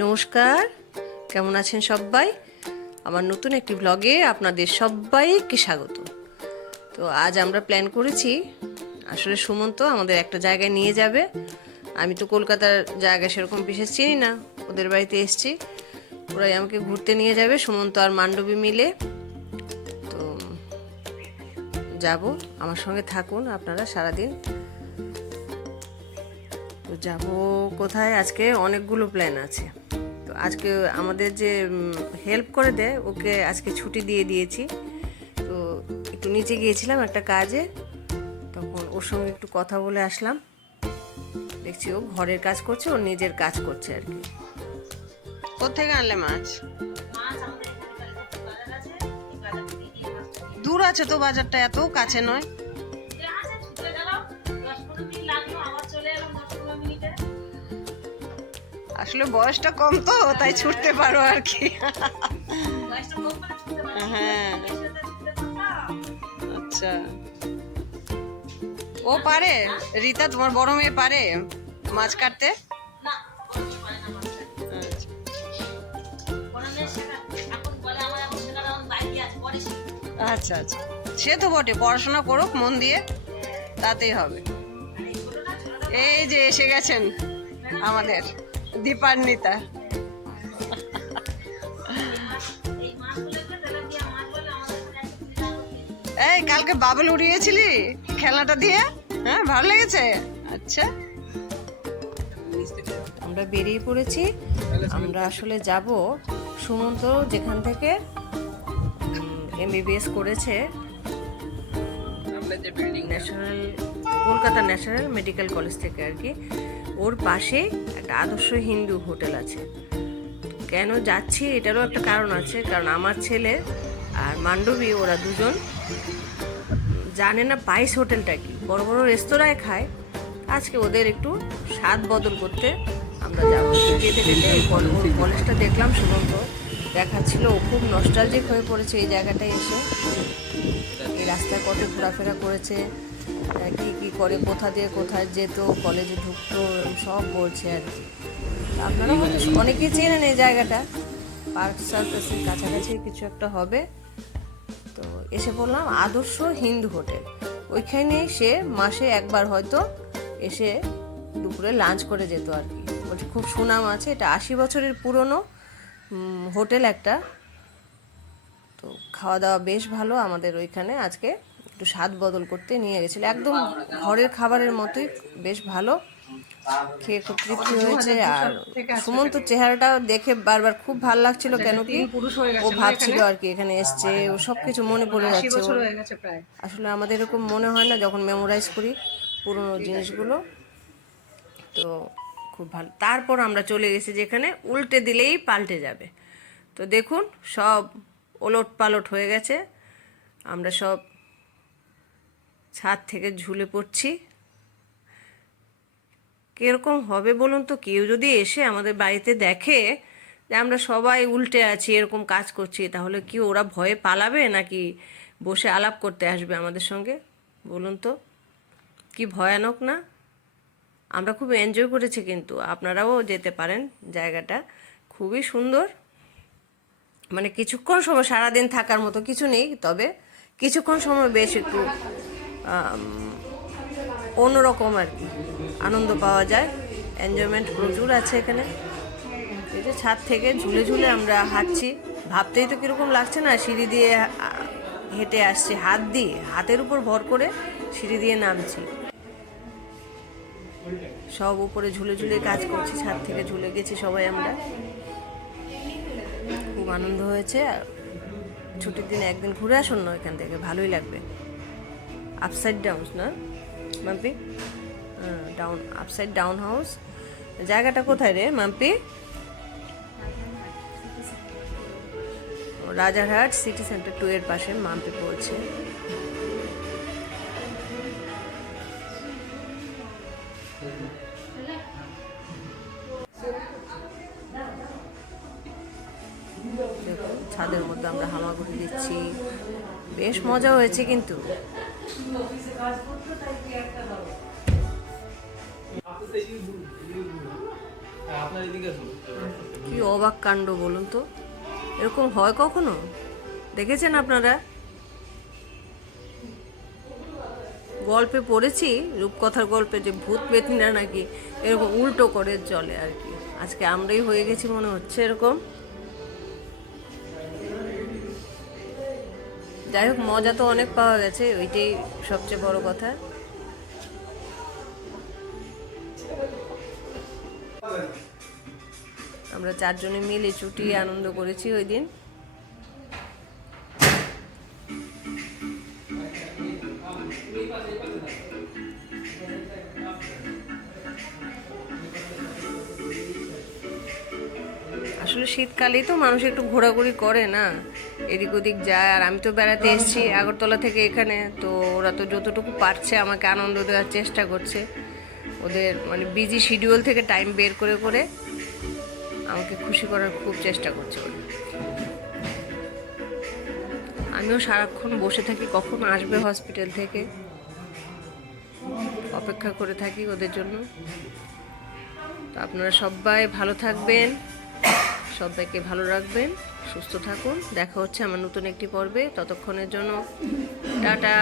নমস্কার। কেমন আছেন সবাই? আমার নতুন একটি ব্লগে আপনাদের সবাইকে স্বাগত। তো আজ আমরা প্ল্যান করেছি, আসলে সুমন্ত আমাদের একটা জায়গায় নিয়ে যাবে। আমি তো কলকাতার জায়গা সেরকম বিশেষ চিনি না, ওদের বাড়িতে এসছি। ওরাই আমাকে ঘুরতে নিয়ে যাবে, সুমন্ত আর মান্ডবী মিলে। তো যাব, আমার সঙ্গে থাকুন আপনারা সারাদিন। তো যাব কোথায়? আজকে অনেকগুলো প্ল্যান আছে। তো আজকে আমাদের যে হেল্প করে দেয় ওকে আজকে ছুটি দিয়ে দিয়েছি। তো একটু নিচে গিয়েছিলাম একটা কাজে তখন ওর সঙ্গে একটু কথা বলে আসলাম। দেখছি ও ঘরের কাজ করছে ও নিজের কাজ করছে আর কি। কোথেকে আনলে মাছ? দূর আছে তো বাজারটা এত কাছে নয়। আসলে বয়সটা কম তো তাই ছুটতে পারো আর কি। হ্যাঁ। আচ্ছা। ও পারে। রিতা তোমার বড় মেয়ে পারে মাছ কাটতে? আচ্ছা আচ্ছা। সে তো বটে পড়াশোনা করুক মন দিয়ে তাতেই হবে। এই যে এসে গেছেন আমাদের। দীপান্বিতা। এই কালকে বাবল উড়িয়েছিলি খেলনাটা দিয়ে? হ্যাঁ ভালো লেগেছে? আচ্ছা। আমরা বেরিয়ে পড়েছি। আমরা আসলে যাব সুমন্ত যেখান থেকে এমবিবিএস করেছে। National Kolkata national medical college থেকে আর কি। ওর পাশে একটা আদর্শ হিন্দু হোটেল আছে। কেন যাচ্ছি এটারও একটা কারণ আছে, কারণ আমার ছেলে আর মান্ডবী ওরা দুজন জানে না পাইস হোটেলটা কি। বড় বড় রেস্তোরাঁয় খায়। আজকে ওদের একটু স্বাদ বদল করতে আমরা যাব। যেতে যেতে এই কলেজটা দেখলাম সুমন্ত দেখাচ্ছিল, ও খুব নস্টালজিক হয়ে পড়েছে এই জায়গাটায় এসে। এই রাস্তায় কত ঘোরাফেরা করেছে। কি কি করে কোথা দিয়ে কোথায় যেত কলেজে ঢুকতো সব বলছে আর কি। আপনারা হয়তো অনেকেই চেনেন এই জায়গাটা। পার্ক সার্কাসের কাছাকাছি কিছু একটা হবে। তো এসে বললাম আদর্শ হিন্দু হোটেল। ওইখানে সে মাসে একবার হয়তো এসে দুপুরে লাঞ্চ করে যেত আর কি। বলছে খুব সুনাম আছে এটা আশি বছরের পুরনো হোটেল একটা। তো খাওয়া দাওয়া বেশ ভালো আমাদের ওইখানে আজকে। একটু স্বাদ বদল করতে নিয়ে গেছিল। একদম ঘরের খাবারের মতোই বেশ ভালো। খেয়ে খুব তৃপ্তি হয়েছে। আর সুমন্ত চেহারাটা দেখে বারবার খুব ভালো লাগছিল কেন কি ও ভাবছিল আর কি এখানে এসছে। ও সব কিছু মনে পড়ে যাচ্ছে। আসলে আমাদের এরকম মনে হয় না যখন মেমোরাইজ করি পুরনো জিনিসগুলো। তো খুব ভালো। তারপর আমরা চলে গেছি যেখানে উল্টে দিলেই পাল্টে যাবে। তো দেখুন সব ওলট পালট হয়ে গেছে। আমরা সব ছাদ থেকে ঝুলে পড়ছি। কীরকম হবে বলুন তো? কেউ যদি এসে আমাদের বাড়িতে দেখে যে আমরা সবাই উল্টে আছি, এরকম কাজ করছি, তাহলে কি ওরা ভয়ে পালাবে নাকি বসে আলাপ করতে আসবে আমাদের সঙ্গে? বলুন তো। কি ভয়ানক না? আমরা খুব এনজয় করেছি কিন্তু। আপনারাও যেতে পারেন জায়গাটা। খুবই সুন্দর। মানে কিছুক্ষণ সময়, সারাদিন থাকার মতো কিছু নেই, তবে কিছুক্ষণ সময় বেশ একটু অন্যরকম আর কি। আনন্দ পাওয়া যায়। এনজয়মেন্ট প্রচুর আছে এখানে। এই যে ছাদ থেকে ঝুলে ঝুলে আমরা হাঁটছি। ভাবতেই তো কীরকম লাগছে না, সিঁড়ি দিয়ে হেঁটে আসছি। হাত দিয়ে, হাতের উপর ভর করে সিঁড়ি দিয়ে নামছি। সব উপরে ঝুলে ঝুলে কাজ করছি, ছাদ থেকে ঝুলে গেছি সবাই আমরা। খুব আনন্দ হয়েছে। আর ছুটির দিনে একদিন ঘুরে আসুন না, এখান থেকে ভালোই লাগবে। আপসাইড ডাউন না? Mampi? Down upside down house জায়গাটা কোথায় রে, Mampi? Rajarhat city centre two এর পাশে, মাম্পি পড়ছে ছাদের মধ্যে আমরা হামাগুড়ি দিচ্ছি। বেশ মজা হয়েছে কিন্তু। আপনার এদিকে আসুন। কি অবাক কাণ্ড বলুন তো? এরকম হয় কখনো? দেখেছেন আপনারা? গল্পে পড়েছি রূপকথার গল্পে যে ভূত পেতনিরা নাকি এরকম উল্টো করে চলে আর কি। আজকে আমরাই হয়ে গেছি মনে হচ্ছে এরকম। যাই হোক, মজা তো অনেক পাওয়া গেছে, ওইটাই সবচেয়ে বড় কথা। আমরা চারজনে মিলে চুটিয়ে আনন্দ করেছি ওই দিন। আসলে শীতকালেই তো মানুষ একটু ঘোরাঘুরি করে না। এদিক ওদিক যায়। আর আমি তো বেড়াতে এসেছি আগরতলা থেকে এখানে, তো ওরা তো যতটুকু পারছে আমাকে আনন্দ দেওয়ার চেষ্টা করছে। ওদের মানে বিজি শিডিউল থেকে টাইম বের করে করে আমাকে খুশি করার খুব চেষ্টা করছে ওরা। আমিও সারাক্ষণ বসে থাকি, কখন আসবে হসপিটাল থেকে? অপেক্ষা করে থাকি ওদের জন্য। তো আপনারা সবাই ভালো থাকবেন। সবাইকে ভালো রাখবেন সুস্থ থাকুন। দেখা হচ্ছে আমার নতুন একটি পর্বে। ততক্ষণের জন্য টাটা।